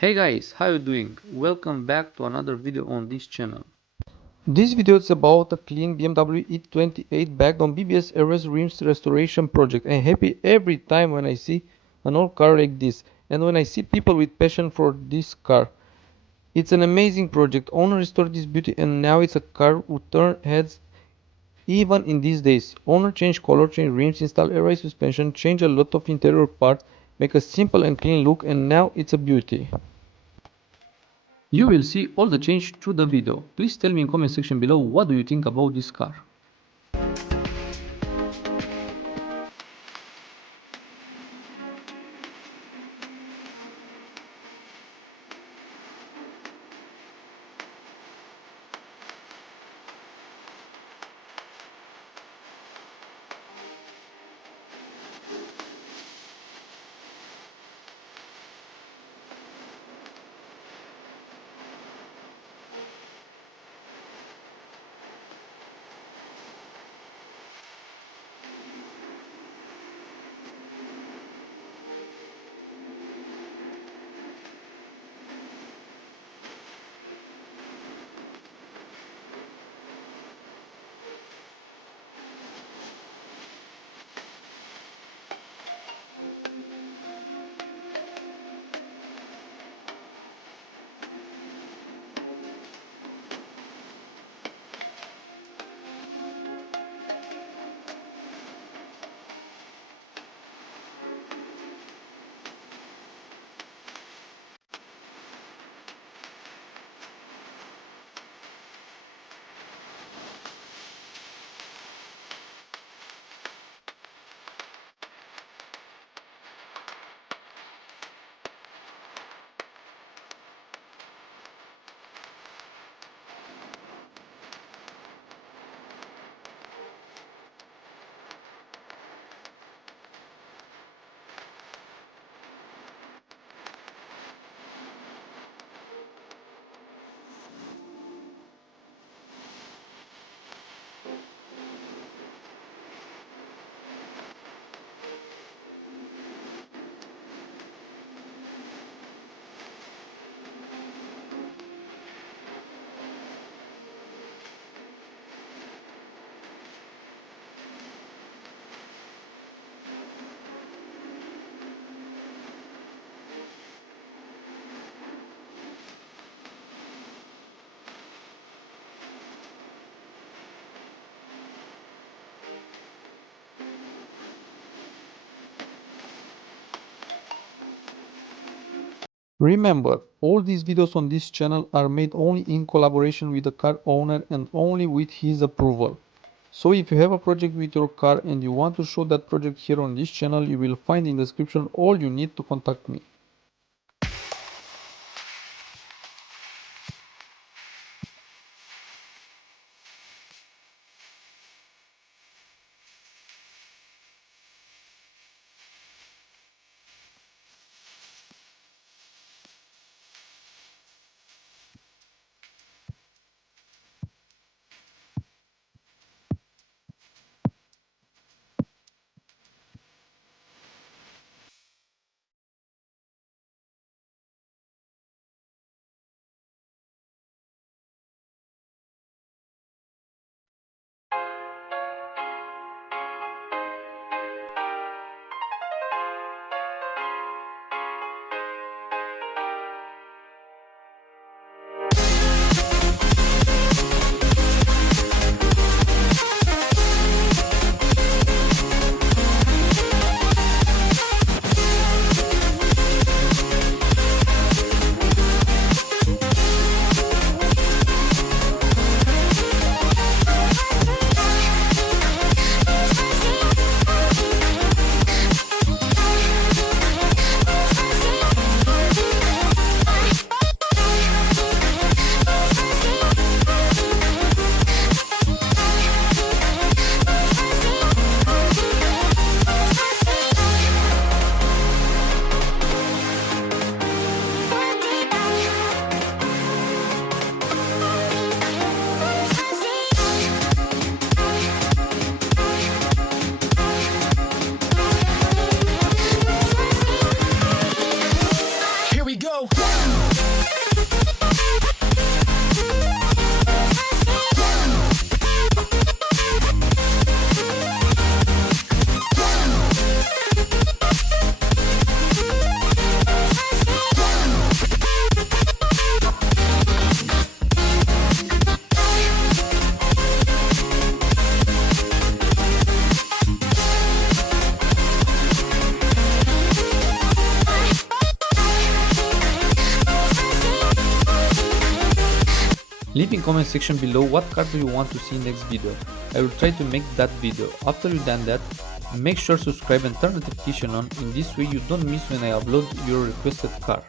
Hey guys, how you doing? Welcome back to another video on this channel. This video is about a clean BMW E28 backed on BBS RS rims restoration project. I'm happy every time when I see an old car like this and when I see people with passion for this car. It's an amazing project. Owner restored this beauty and now it's a car who turn heads even in these days. Owner changed color, changed rims, installed air ride suspension, changed a lot of interior parts, make a simple and clean look, and now it's a beauty. You will see all the change through the video. Please tell me in comment section below what do you think about this car. Remember, all these videos on this channel are made only in collaboration with the car owner and only with his approval. So if you have a project with your car and you want to show that project here on this channel, you will find in the description all you need to contact me. Leave in comment section below what car do you want to see in next video. I will try to make that video. After you done that, make sure to subscribe and turn notification on. In this way you don't miss when I upload your requested car.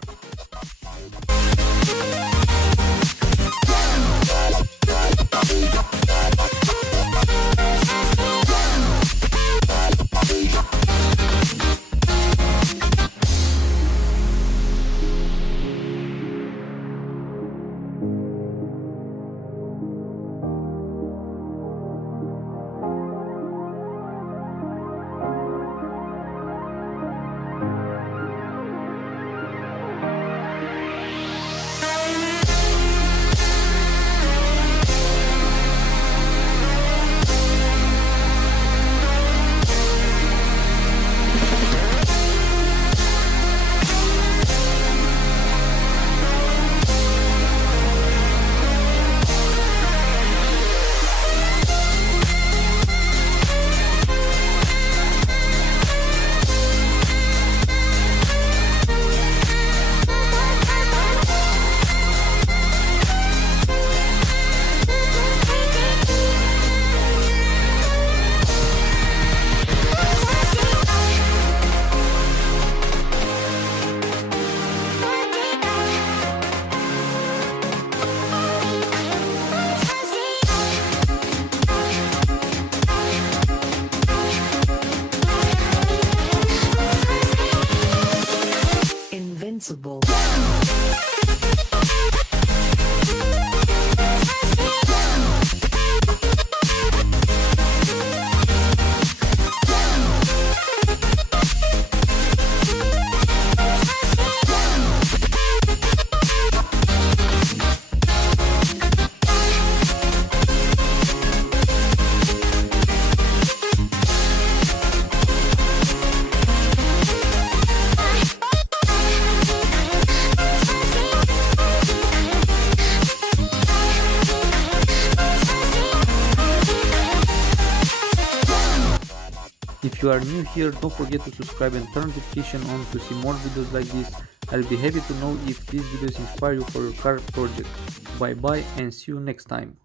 Invincible. If you are new here, don't forget to subscribe and turn notification on to see more videos like this. I'll be happy to know if these videos inspire you for your car project. Bye bye and see you next time.